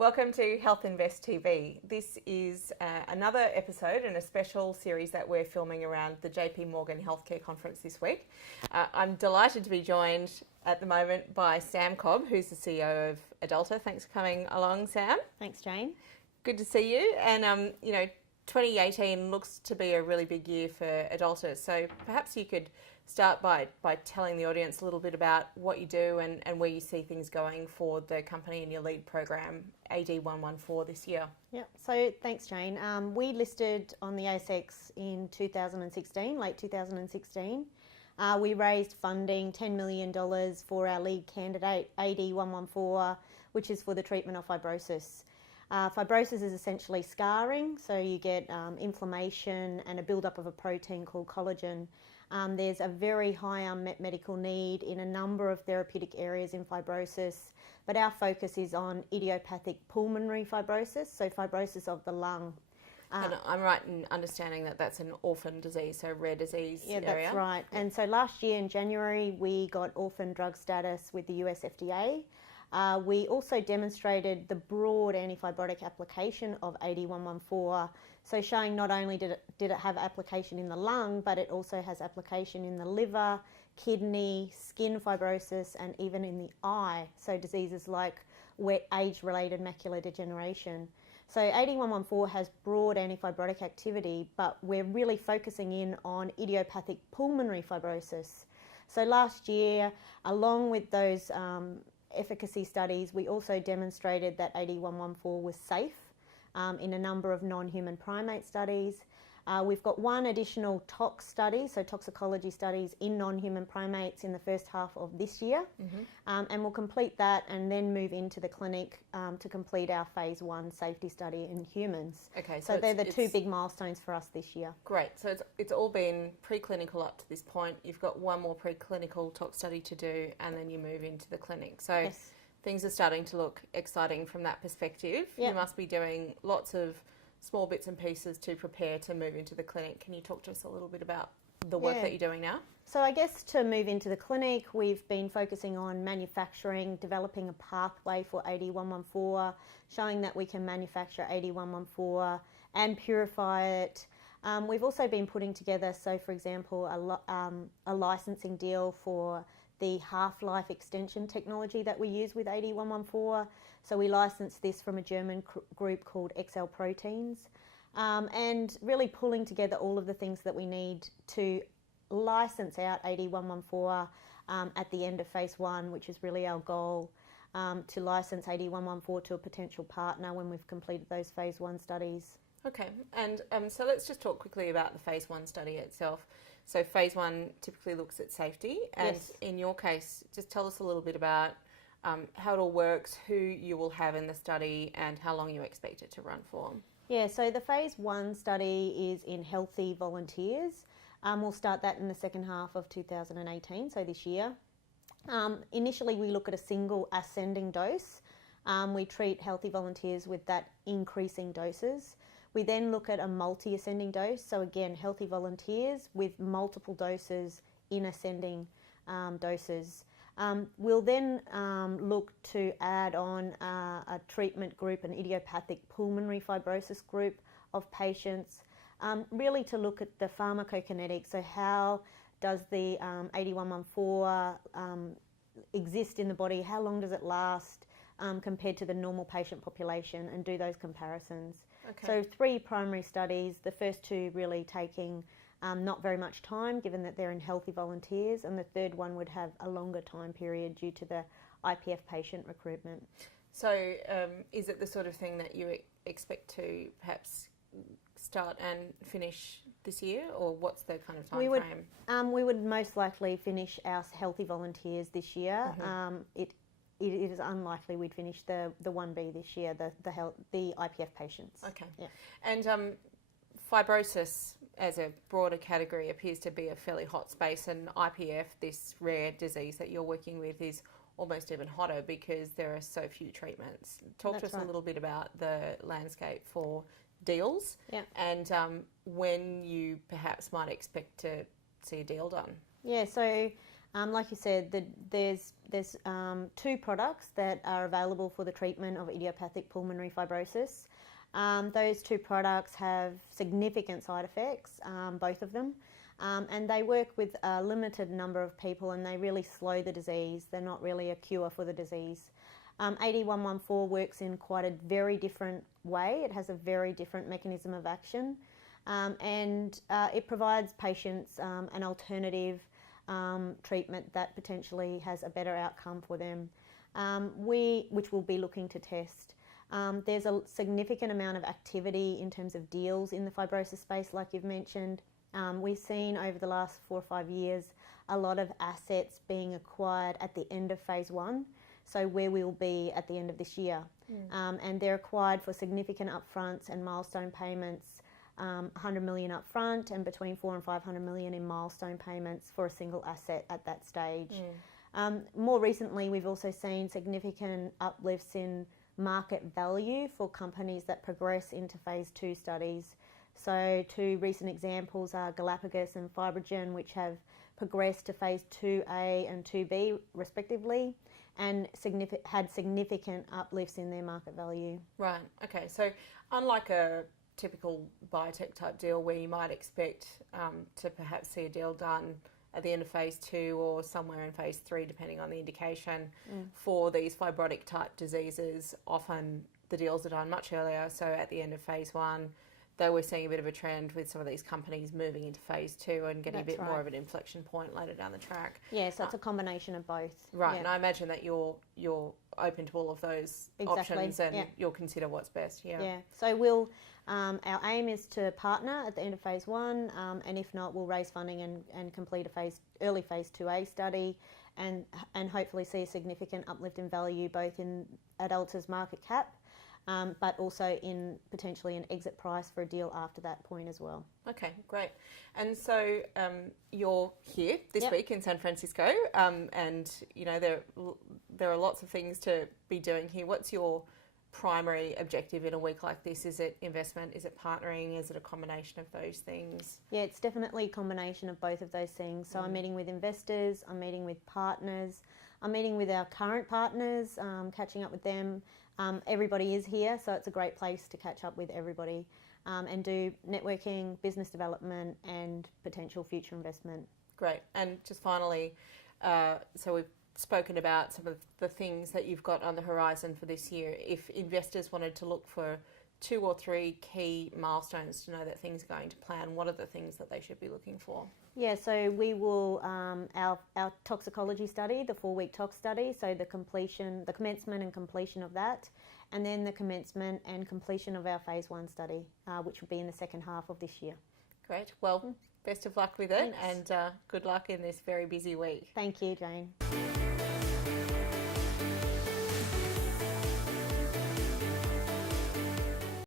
Welcome to Health Invest TV. This is another episode and a special series that we're filming around the JP Morgan Healthcare Conference this week. I'm delighted to be joined at the moment by Sam Cobb, who's the CEO of AdAlta. Thanks for coming along, Sam. Thanks, Jane. Good to see you. And, 2018 looks to be a really big year for AdAlta. So perhaps you could start by telling the audience a little bit about what you do and where you see things going for the company and your lead program, AD114, this year. Yeah, so thanks, Jane. We listed on the ASX in 2016, late 2016. We raised funding, $10 million for our lead candidate, AD114, which is for the treatment of fibrosis. Fibrosis is essentially scarring, so you get inflammation and a buildup of a protein called collagen. There's a very high unmet medical need in a number of therapeutic areas in fibrosis, but our focus is on idiopathic pulmonary fibrosis, so fibrosis of the lung. And I'm right in understanding that that's an orphan disease, so rare disease area? Yeah, that's right. And so last year in January, we got orphan drug status with the US FDA. We also demonstrated the broad antifibrotic application of AD114, so showing not only did it have application in the lung, but it also has application in the liver, kidney, skin fibrosis, and even in the eye, so diseases like age-related macular degeneration. So AD114 has broad antifibrotic activity, but we're really focusing in on idiopathic pulmonary fibrosis. So last year, along with those efficacy studies, we also demonstrated that AD114 was safe in a number of non-human primate studies. We've got one additional tox study, so toxicology studies in non-human primates in the first half of this year. And we'll complete that and then move into the clinic to complete our phase 1 safety study in humans. Okay, so they're the two big milestones for us this year. Great. So it's all been preclinical up to this point. You've got one more preclinical tox study to do, and then you move into the clinic. So yes, things are starting to look exciting from that perspective. Yep. You must be doing lots of small bits and pieces to prepare to move into the clinic. Can you talk to us a little bit about the work that you're doing now? So I guess to move into the clinic, we've been focusing on manufacturing, developing a pathway for AD114, showing that we can manufacture AD114 and purify it. We've also been putting together, so for example, a licensing deal for the half-life extension technology that we use with AD114. So we licensed this from a German group called XL Proteins, and really pulling together all of the things that we need to license out AD114 at the end of phase 1, which is really our goal, to license AD114 to a potential partner when we've completed those phase 1 studies. Okay, and so let's just talk quickly about the phase 1 study itself. So phase 1 typically looks at safety, and in your case, just tell us a little bit about how it all works, who you will have in the study, and how long you expect it to run for. Yeah, so the phase 1 study is in healthy volunteers. We'll start that in the second half of 2018, so this year. Initially, we look at a single ascending dose. We treat healthy volunteers with that increasing doses. We then look at a multi-ascending dose, so again, healthy volunteers with multiple doses in ascending doses. We'll then look to add on a treatment group, an idiopathic pulmonary fibrosis group of patients, really to look at the pharmacokinetics, so how does the AD114 exist in the body, how long does it last compared to the normal patient population, and do those comparisons. Okay. So 3 primary studies, the first 2 really taking not very much time, given that they're in healthy volunteers, and the third one would have a longer time period due to the IPF patient recruitment. So is it the sort of thing that you expect to perhaps start and finish this year, or what's the kind of time frame? We would most likely finish our healthy volunteers this year. It is unlikely we'd finish the 1B this year, the IPF patients. Okay. Yeah. And fibrosis as a broader category appears to be a fairly hot space, and IPF, this rare disease that you're working with, is almost even hotter because there are so few treatments. Talk to us a little bit about the landscape for deals and when you perhaps might expect to see a deal done. Yeah, so Like you said, there's 2 products that are available for the treatment of idiopathic pulmonary fibrosis. Those 2 products have significant side effects, both of them, and they work with a limited number of people, and they really slow the disease. They're not really a cure for the disease. AD114 works in quite a very different way. It has a very different mechanism of action, and it provides patients an alternative treatment that potentially has a better outcome for them, which we'll be looking to test. There's a significant amount of activity in terms of deals in the fibrosis space, like you've mentioned. We've seen over the last 4 or 5 years a lot of assets being acquired at the end of phase 1, so where we'll be at the end of this year. And they're acquired for significant upfronts and milestone payments, 100 million upfront and between 400 and 500 million in milestone payments for a single asset at that stage. More recently, we've also seen significant uplifts in market value for companies that progress into phase 2 studies. So 2 recent examples are Galapagos and Fibrogen, which have progressed to phase 2A and 2B respectively, and had significant uplifts in their market value. Right, okay. So unlike a typical biotech type deal where you might expect to perhaps see a deal done at the end of phase 2 or somewhere in phase 3, depending on the indication, for these fibrotic type diseases, often the deals are done much earlier. So at the end of phase 1, though we're seeing a bit of a trend with some of these companies moving into phase 2 and getting a bit more of an inflection point later down the track. Yeah, so it's a combination of both. Right, and I imagine that you're open to all of those options, and you'll consider what's best. Yeah. So we'll our aim is to partner at the end of phase 1, and if not, we'll raise funding and complete a early phase 2A study, and hopefully see a significant uplift in value both in AdAlta's market cap, but also in potentially an exit price for a deal after that point as well. Okay, great. And so you're here this week in San Francisco, and you know there are lots of things to be doing here. What's your primary objective in a week like this? Is it investment? Is it partnering? Is it a combination of those things? Yeah, it's definitely a combination of both of those things. So I'm meeting with investors, I'm meeting with partners, I'm meeting with our current partners, catching up with them. Everybody is here, so it's a great place to catch up with everybody and do networking, business development and potential future investment. Great. And just finally, so we've spoken about some of the things that you've got on the horizon for this year. If investors wanted to look for 2 or 3 key milestones to know that things are going to plan, what are the things that they should be looking for? Yeah, so we will, our toxicology study, the 4-week tox study, so the commencement and completion of that, and then the commencement and completion of our phase 1 study, which will be in the second half of this year. Great. Well, best of luck with it. Thanks. And good luck in this very busy week. Thank you, Jane.